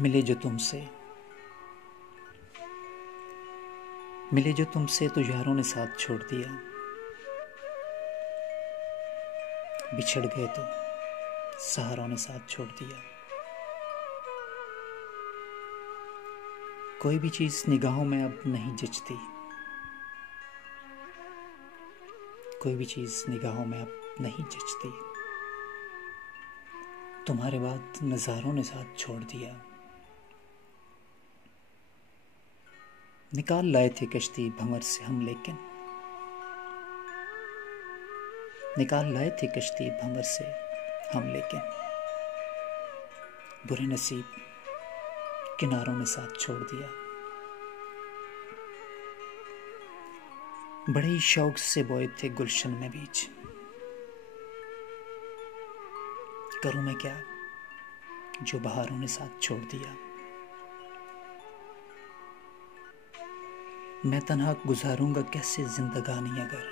मिले जो तुमसे तो यारों ने साथ छोड़ दिया। बिछड़ गए तो सहारों ने साथ छोड़ दिया। कोई भी चीज निगाहों में अब नहीं जचती। कोई भी चीज निगाहों में अब नहीं जचती। तुम्हारे बाद नजारों ने साथ छोड़ दिया। निकाल लाए थे कश्ती भंवर से हम, लेकिन निकाल लाए थे कश्ती भंवर से हम, लेकिन बुरे नसीब किनारों ने साथ छोड़ दिया। बड़े ही शौक से बोए थे गुलशन में बीज। करूं मैं क्या जो बहारों ने साथ छोड़ दिया। मैं तन्हा गुजारूंगा कैसे जिंदगानी अगर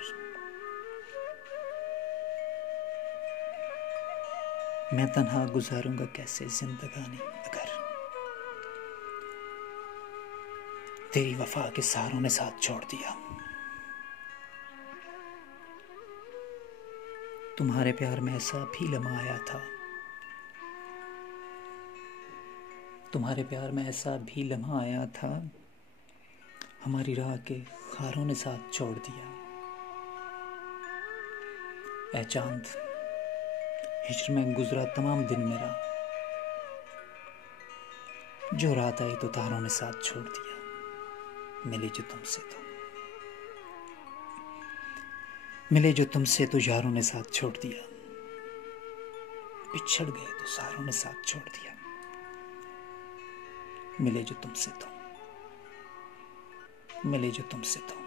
मैं तन्हा गुजारूंगा कैसे जिंदगानी अगर तेरी वफा के सहारों ने साथ छोड़ दिया। तुम्हारे प्यार में ऐसा भी लम्हा आया था। तुम्हारे प्यार में ऐसा भी लम्हा आया था। हमारी राह के खारों ने साथ छोड़ दिया। ऐ चांद हिज्र में गुजरा तमाम दिन मेरा, जो रात आई तो तारों ने साथ छोड़ दिया। मिले जो तुमसे तो यारों ने साथ छोड़ दिया। बिछड़ गए तो सहारों ने साथ छोड़ दिया। मिले जो तुमसे तो